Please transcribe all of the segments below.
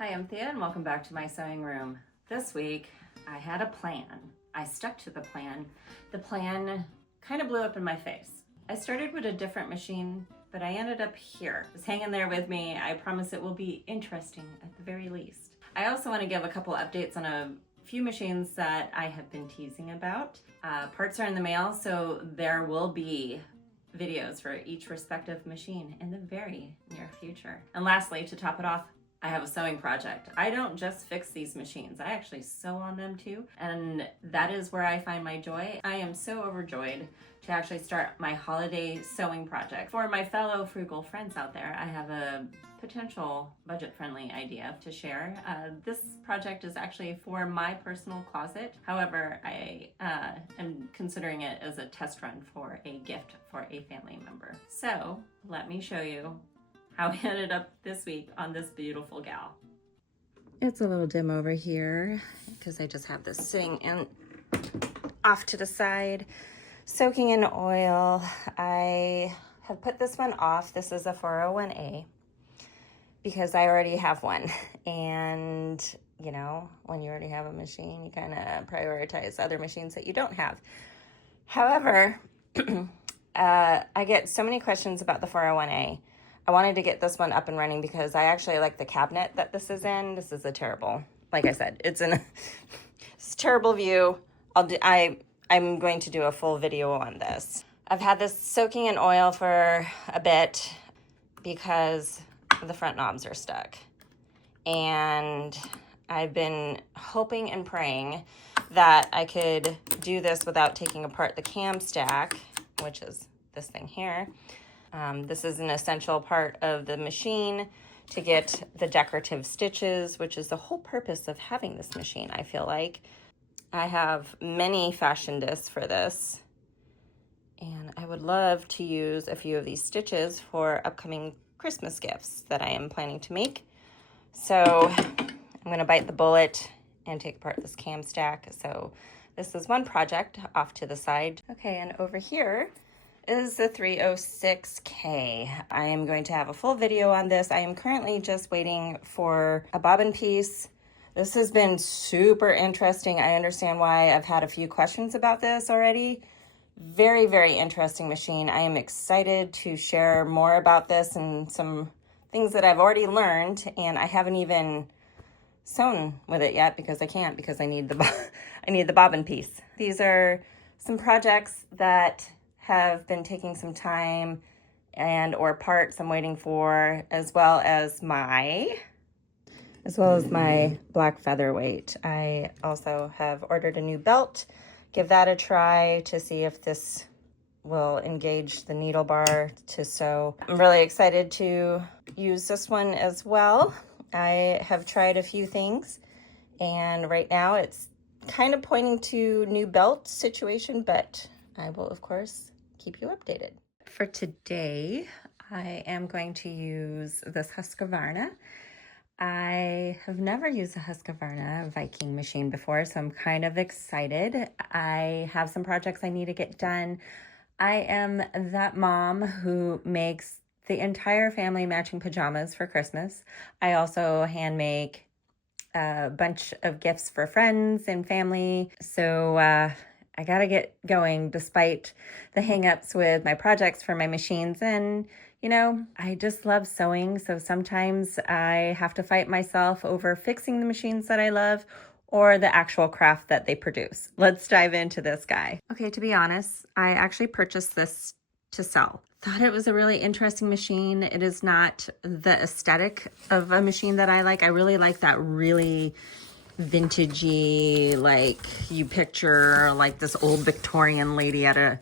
Hi, I'm Thea and welcome back to my sewing room. This week I had a plan. I stuck to the plan. The plan kind of blew up in my face. I started with a different machine, but I ended up here. Just hang in there with me. I promise it will be interesting at the very least. I also want to give a couple updates on a few machines that I have been teasing about. Parts are in the mail, so there will be videos for each respective machine in the very near future. And lastly, to top it off, I have a sewing project. I don't just fix these machines, I actually sew on them too, and that is where I find my joy. I am so overjoyed to actually start my holiday sewing project. For my fellow frugal friends out there, I have a potential budget-friendly idea to share. This project is actually for my personal closet. However, I am considering it as a test run for a gift for a family member. So let me show you how I ended up this week on this beautiful gal. It's a little dim over here because I just have this sitting in off to the side, soaking in oil. I have put this one off. This is a 401A because I already have one. And you know, when you already have a machine, you kind of prioritize other machines that you don't have. However, I get so many questions about the 401A. I wanted to get this one up and running because I actually like the cabinet that this is in. This is a terrible, like I said, it's a terrible view. I'm going to do a full video on this. I've had this soaking in oil for a bit because the front knobs are stuck. And I've been hoping and praying that I could do this without taking apart the cam stack, which is this thing here. This is an essential part of the machine to get the decorative stitches, which is the whole purpose of having this machine, I feel like. I have many fashion discs for this, and I would love to use a few of these stitches for upcoming Christmas gifts that I am planning to make. So I'm going to bite the bullet and take apart this cam stack. So this is one project off to the side. Okay, and over here is the 306K. I am going to have a full video on this. I am currently just waiting for a bobbin piece. This has been super interesting. I understand why I've had a few questions about this already. Very, very interesting machine. I am excited to share more about this and some things that I've already learned, and I haven't even sewn with it yet because I can't, because I need the bobbin piece. These are some projects that have been taking some time and or parts I'm waiting for, as well as my black featherweight. I also have ordered a new belt. Give that a try to see if this will engage the needle bar to sew. I'm really excited to use this one as well. I have tried a few things, and right now it's kind of pointing to new belt situation, but I will, of course, keep you updated. For today, I am going to use this Husqvarna. I have never used a Husqvarna Viking machine before, so I'm kind of excited. I have some projects I need to get done. I am that mom who makes the entire family matching pajamas for Christmas. I also hand make a bunch of gifts for friends and family. So I gotta get going despite the hangups with my projects for my machines. And you know, I just love sewing, so sometimes I have to fight myself over fixing the machines that I love or the actual craft that they produce. Let's dive into this guy. Okay, to be honest, I actually purchased this to sell. Thought it was a really interesting machine. It is not the aesthetic of a machine that I like. I really like that really vintagey, like you picture like this old Victorian lady at a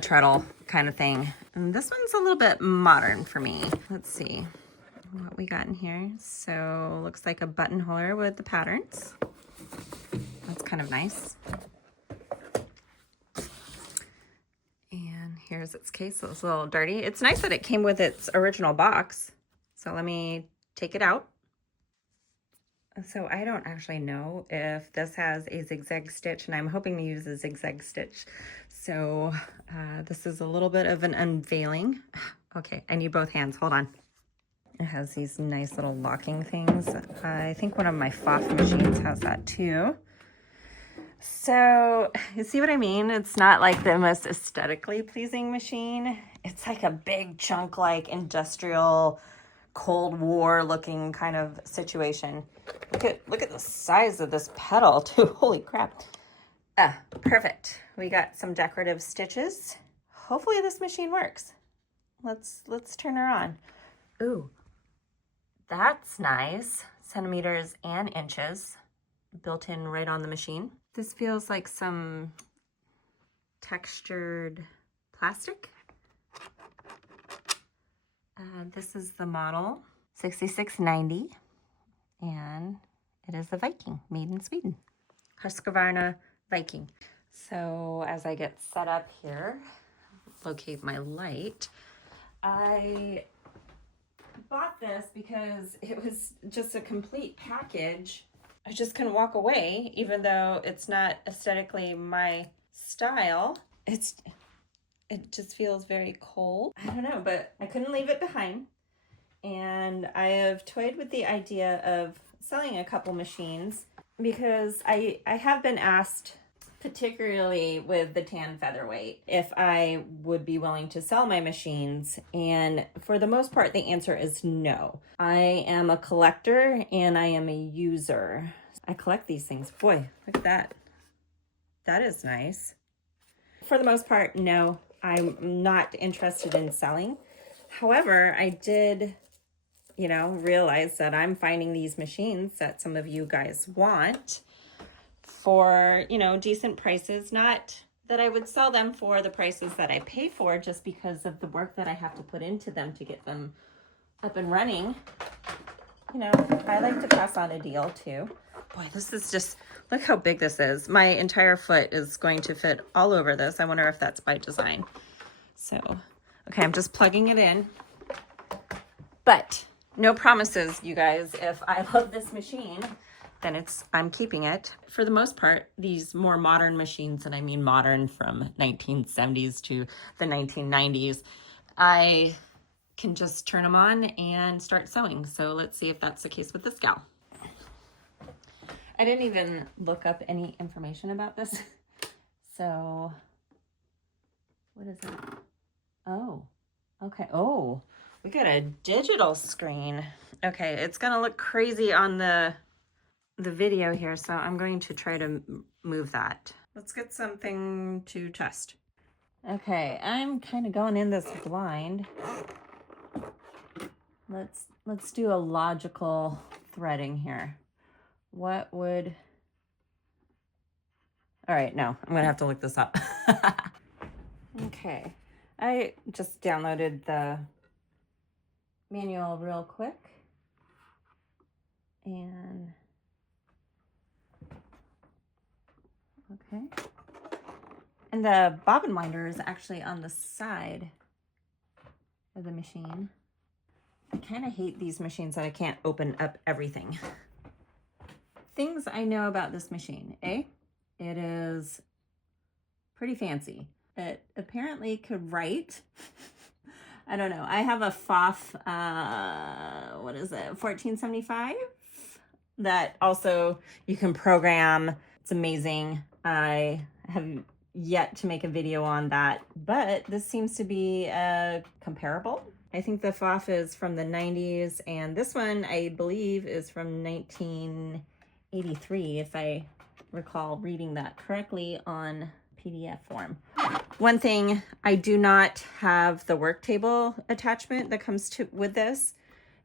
treadle kind of thing. And this one's a little bit modern for me. Let's see what we got in here. So looks like a button holder with the patterns. That's kind of nice. And here's its case. So it's a little dirty. It's nice that it came with its original box. So let me take it out. So I don't actually know if this has a zigzag stitch, and I'm hoping to use a zigzag stitch. So this is a little bit of an unveiling. Okay, I need both hands. Hold on. It has these nice little locking things. I think one of my FOF machines has that too. So you see what I mean? It's not like the most aesthetically pleasing machine. It's like a big chunk, like industrial Cold War looking kind of situation. Look at the size of this pedal too. Holy crap. Perfect. We got some decorative stitches. Hopefully this machine works. Let's turn her on. Ooh, that's nice. Centimeters and inches built in right on the machine. This feels like some textured plastic. This is the model 6690, and it is the Viking, made in Sweden. Husqvarna Viking. So as I get set up here, locate my light, I bought this because it was just a complete package. I just couldn't walk away, even though it's not aesthetically my style. It just feels very cold. I don't know, but I couldn't leave it behind. And I have toyed with the idea of selling a couple machines because I have been asked, particularly with the tan Featherweight, if I would be willing to sell my machines. And for the most part, the answer is no. I am a collector and I am a user. I collect these things. Boy, look at that. That is nice. For the most part, no, I'm not interested in selling. However, I did, realize that I'm finding these machines that some of you guys want for, decent prices. Not that I would sell them for the prices that I pay for, just because of the work that I have to put into them to get them up and running. I like to pass on a deal too. Boy, this is just, look how big this is. My entire foot is going to fit all over this. I wonder if that's by design. So, okay, I'm just plugging it in. But no promises, you guys. If I love this machine, then I'm keeping it. For the most part, these more modern machines, and I mean modern from 1970s to the 1990s, I can just turn them on and start sewing. So let's see if that's the case with this gal. I didn't even look up any information about this. So, what is it? Oh, okay. Oh, we got a digital screen. Okay, it's gonna look crazy on the video here, so I'm going to try to move that. Let's get something to test. Okay, I'm kind of going in this blind. Let's do a logical threading here. What would... All right, no, I'm gonna have to look this up. Okay, I just downloaded the manual real quick. And, okay. And the bobbin winder is actually on the side of the machine. I kind of hate these machines that I can't open up everything. Things I know about this machine. It is pretty fancy. It apparently could write. I don't know. I have a FOF, what is it, 1475? That also you can program. It's amazing. I have yet to make a video on that, but this seems to be comparable. I think the FOF is from the 90s, and this one I believe is from 1983, if I recall reading that correctly on PDF form. One thing, I do not have the work table attachment that comes with this.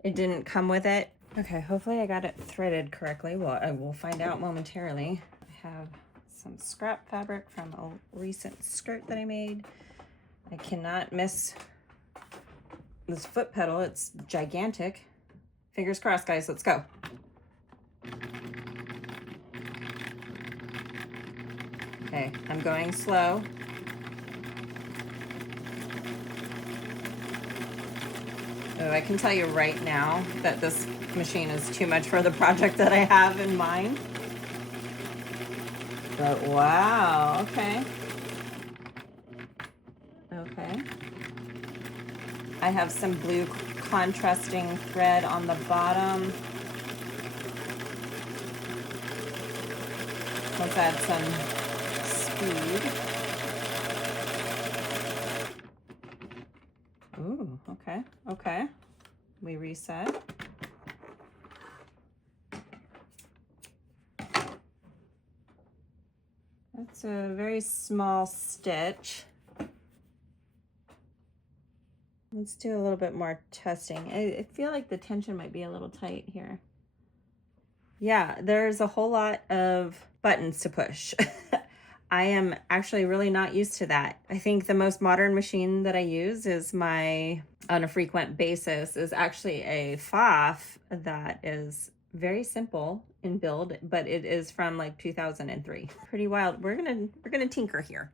It didn't come with it. Okay, hopefully I got it threaded correctly. Well, I will find out momentarily. I have some scrap fabric from a recent skirt that I made. I cannot miss this foot pedal. It's gigantic. Fingers crossed, guys. Let's go. Okay, I'm going slow. Oh, I can tell you right now that this machine is too much for the project that I have in mind. But wow, okay. Okay. I have some blue contrasting thread on the bottom. Let's add some speed. Ooh, okay, okay. We reset. That's a very small stitch. Let's do a little bit more testing. I feel like the tension might be a little tight here. Yeah, there's a whole lot of buttons to push. I am actually really not used to that. I think the most modern machine that I use is on a frequent basis, is actually a FOF that is very simple in build, but it is from like 2003. Pretty wild. We're gonna tinker here.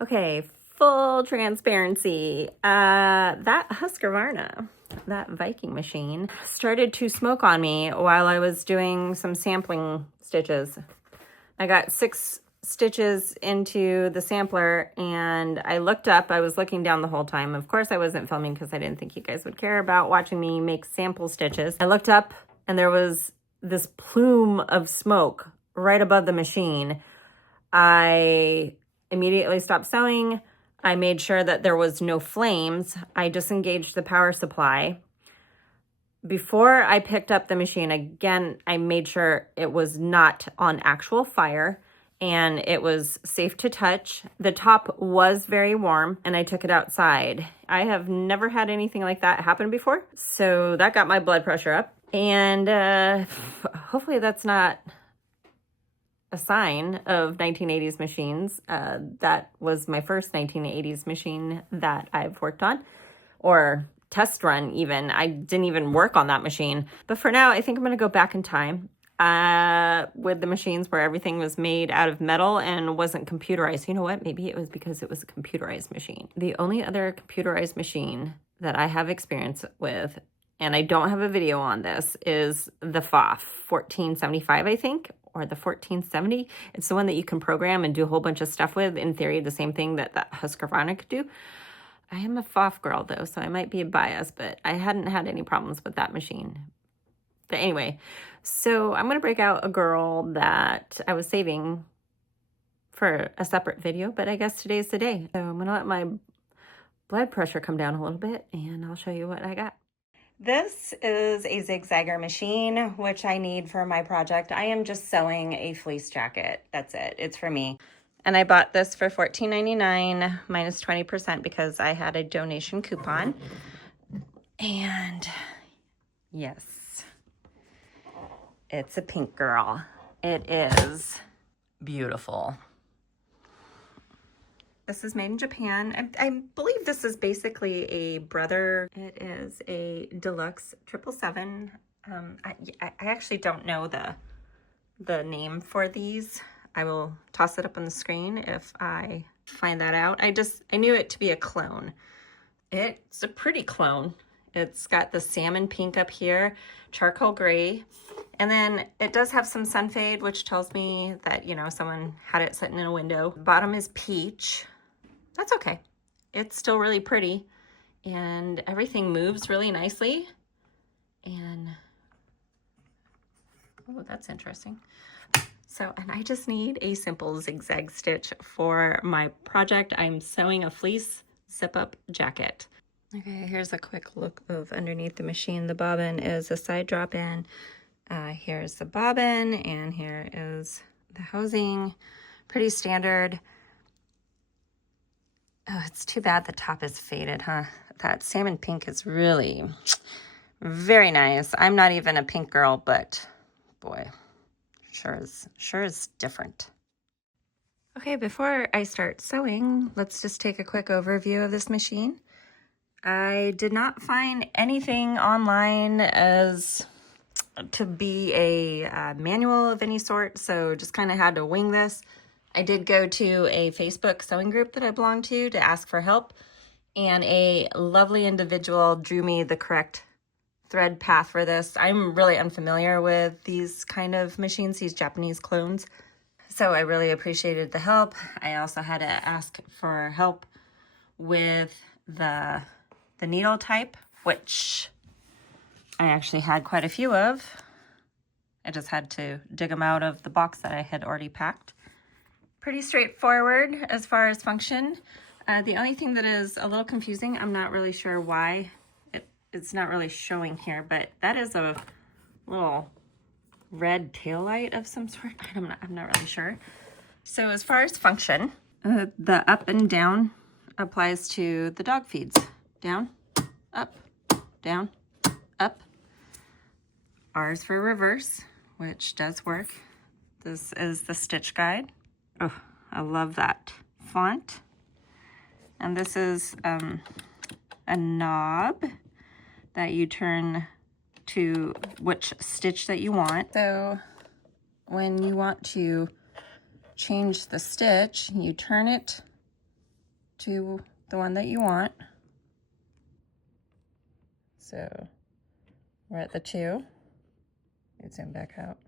Okay, full transparency. That Husqvarna, that Viking machine, started to smoke on me while I was doing some sampling stitches. I got 6 stitches into the sampler and I looked up. I was looking down the whole time. Of course I wasn't filming because I didn't think you guys would care about watching me make sample stitches. I looked up and there was this plume of smoke right above the machine. I immediately stopped sewing. I made sure that there was no flames. I disengaged the power supply. Before I picked up the machine, again, I made sure it was not on actual fire and it was safe to touch. The top was very warm and I took it outside. I have never had anything like that happen before. So that got my blood pressure up. And hopefully that's not a sign of 1980s machines. That was my first 1980s machine that I've worked on, or test run even. I didn't even work on that machine. But for now, I think I'm gonna go back in time with the machines where everything was made out of metal and wasn't computerized. You know what? Maybe it was because it was a computerized machine. The only other computerized machine that I have experience with, and I don't have a video on this, is the FOF 1475, I think, or the 1470. It's the one that you can program and do a whole bunch of stuff with. In theory, the same thing that Husqvarna could do. I am a FOF girl though, so I might be biased, but I hadn't had any problems with that machine. But anyway, so I'm gonna break out a girl that I was saving for a separate video, but I guess today's the day. So I'm gonna let my blood pressure come down a little bit and I'll show you what I got. This is a zigzagger machine, which I need for my project. I am just sewing a fleece jacket. That's it. It's for me. And I bought this for $14.99 minus 20% because I had a donation coupon. And yes, it's a pink girl. It is beautiful. This is made in Japan. I believe this is basically a brother. It is a Deluxe 777. I actually don't know the name for these. I will toss it up on the screen if I find that out. I knew it to be a clone. It's a pretty clone. It's got the salmon pink up here, charcoal gray, and then it does have some sun fade, which tells me that, you know, someone had it sitting in a window. Bottom is peach. That's okay. It's still really pretty and everything moves really nicely. And, oh, that's interesting. So, and I just need a simple zigzag stitch for my project. I'm sewing a fleece zip-up jacket. Okay, here's a quick look of underneath the machine. The bobbin is a side drop in. Here's the bobbin and here is the housing. Pretty standard. Oh, it's too bad the top is faded, huh? That salmon pink is really very nice. I'm not even a pink girl, but boy, sure is different. Okay, before I start sewing, let's just take a quick overview of this machine. I did not find anything online as to be a manual of any sort, so just kind of had to wing this. I did go to a Facebook sewing group that I belong to ask for help, and a lovely individual drew me the correct thread path for this. I'm really unfamiliar with these kind of machines, these Japanese clones, so I really appreciated the help. I also had to ask for help with the needle type, which I actually had quite a few of. I just had to dig them out of the box that I had already packed. Pretty straightforward as far as function. The only thing that is a little confusing, I'm not really sure why it's not really showing here, but that is a little red tail light of some sort. I'm not really sure. So as far as function, the up and down applies to the dog feeds. Down, up, down, up. R's for reverse, which does work. This is the stitch guide. Oh, I love that font. And this is a knob that you turn to which stitch that you want. So when you want to change the stitch, you turn it to the one that you want. So we're at the 2. Zoom back out.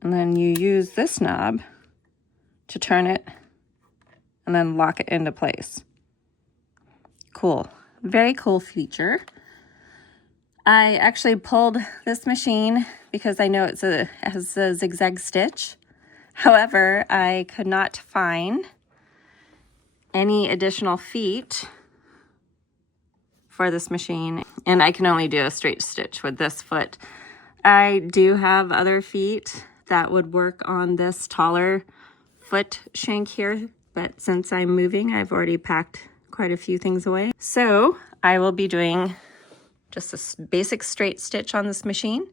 And then you use this knob to turn it and then lock it into place. Cool. Very cool feature. I actually pulled this machine because I know it has a zigzag stitch. However, I could not find any additional feet for this machine, and I can only do a straight stitch with this foot. I do have other feet that would work on this taller foot shank here, but since I'm moving, I've already packed quite a few things away. So I will be doing just a basic straight stitch on this machine.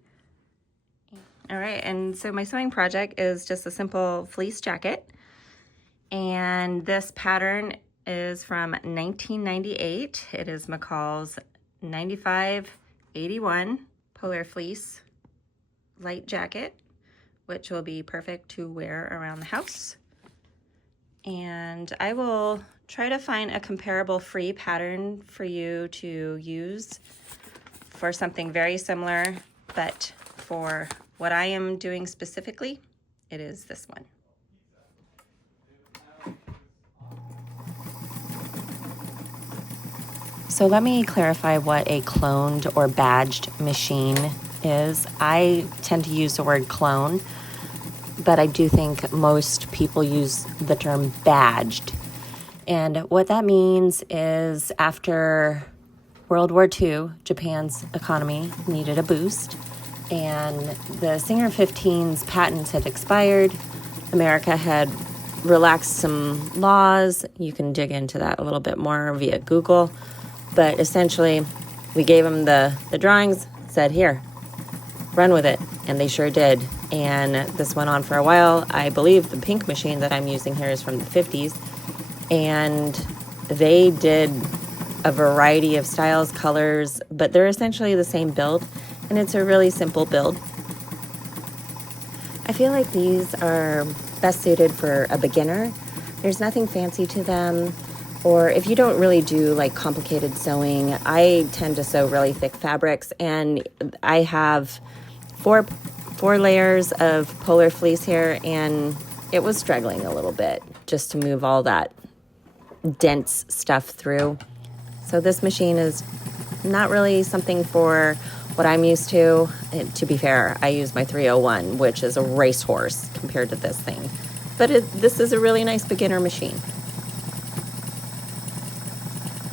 All right, and so my sewing project is just a simple fleece jacket, and this pattern is from 1998. It is McCalls 9581 Polar Fleece light jacket, which will be perfect to wear around the house. And I will try to find a comparable free pattern for you to use for something very similar, but for what I am doing specifically, it is this one. So let me clarify what a cloned or badged machine is. I tend to use the word clone, but I do think most people use the term badged. And what that means is after World War II, Japan's economy needed a boost, and the Singer 15's patents had expired. America had relaxed some laws. You can dig into that a little bit more via Google. But essentially, we gave them the drawings, said, here, run with it. And they sure did. And this went on for a while. I believe the pink machine that I'm using here is from the 50s. And they did a variety of styles, colors, but they're essentially the same build. And it's a really simple build. I feel like these are best suited for a beginner. There's nothing fancy to them. Or if you don't really do like complicated sewing, I tend to sew really thick fabrics, and I have four layers of polar fleece here, and it was struggling a little bit just to move all that dense stuff through. So this machine is not really something for what I'm used to. And to be fair, I use my 301, which is a racehorse compared to this thing. But this is a really nice beginner machine.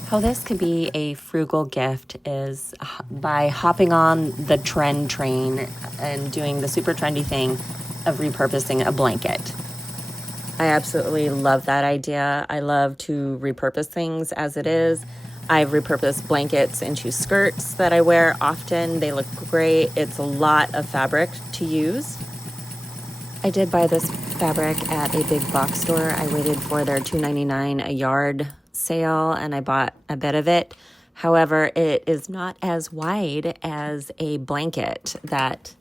How this could be a frugal gift is by hopping on the trend train and doing the super trendy thing of repurposing a blanket. I absolutely love that idea. I love to repurpose things as it is. I've repurposed blankets into skirts that I wear often. They look great. It's a lot of fabric to use. I did buy this fabric at a big box store. I waited for their $2.99 a yard sale and I bought a bit of it. However, it is not as wide as a blanket that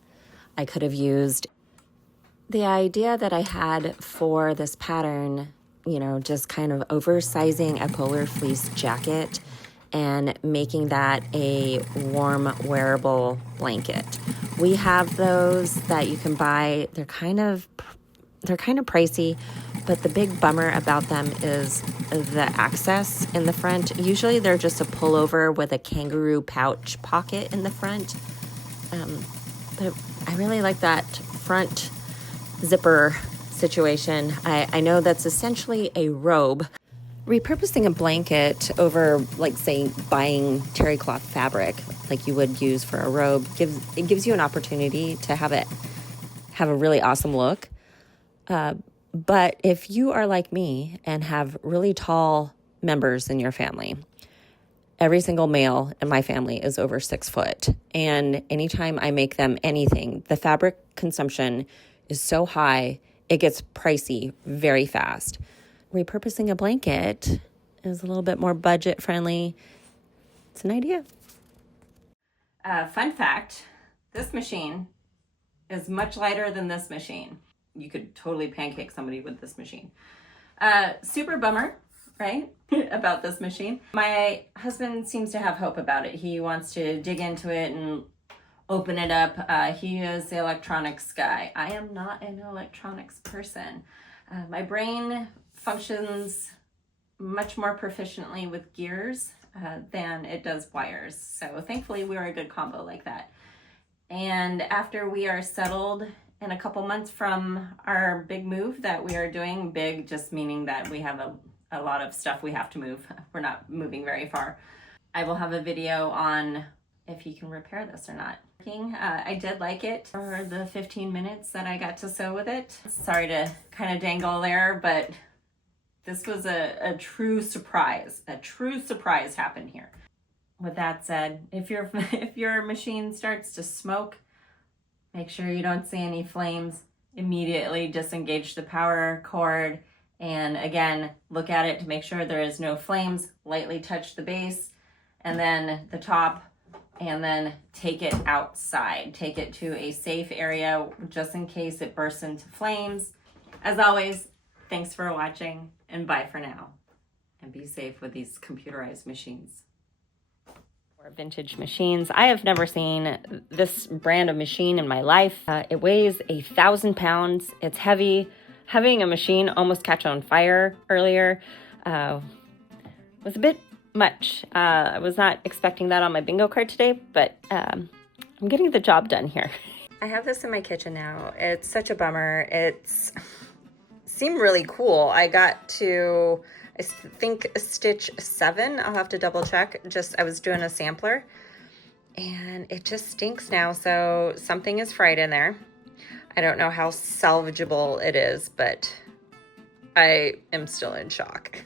I could have used. The idea that I had for this pattern, just kind of oversizing a polar fleece jacket and making that a warm wearable blanket. We have those that you can buy. They're kind of pricey, but the big bummer about them is the access in the front. Usually they're just a pullover with a kangaroo pouch pocket in the front. But I really like that front zipper situation. I know that's essentially a robe. Repurposing a blanket over, like, say, buying terry cloth fabric like you would use for a robe gives you an opportunity to have a really awesome look. But if you are like me and have really tall members in your family, every single male in my family is over 6 foot. And anytime I make them anything, the fabric consumption is so high, it gets pricey very fast. Repurposing a blanket is a little bit more budget friendly. It's an idea. Fun fact, this machine is much lighter than this machine. You could totally pancake somebody with this machine. Super bummer, right, about this machine. My husband seems to have hope about it. He wants to dig into it and open it up. He is the electronics guy. I am not an electronics person. My brain functions much more proficiently with gears than it does wires. So thankfully we are a good combo like that. And after we are settled in a couple months from our big move that we are doing, big just meaning that we have a lot of stuff we have to move. We're not moving very far. I will have a video on if you can repair this or not. I did like it for the 15 minutes that I got to sew with it. Sorry to kind of dangle there, but this was a true surprise. A true surprise happened here. With that said, if your machine starts to smoke, make sure you don't see any flames. Immediately disengage the power cord. And again, look at it to make sure there is no flames. Lightly touch the base and then the top, and then take it outside. Take it to a safe area just in case it bursts into flames. As always, thanks for watching and bye for now. And be safe with these computerized machines. Vintage machines. I have never seen this brand of machine in my life. It weighs 1,000 pounds. It's heavy. Having a machine almost catch on fire earlier was a bit much. I was not expecting that on my bingo card today, but I'm getting the job done here. I have this in my kitchen now. It's such a bummer. It's seemed really cool. I got to, I think, stitch 7. I'll have to double check. I was doing a sampler and it just stinks now. So something is fried in there. I don't know how salvageable it is, but I am still in shock.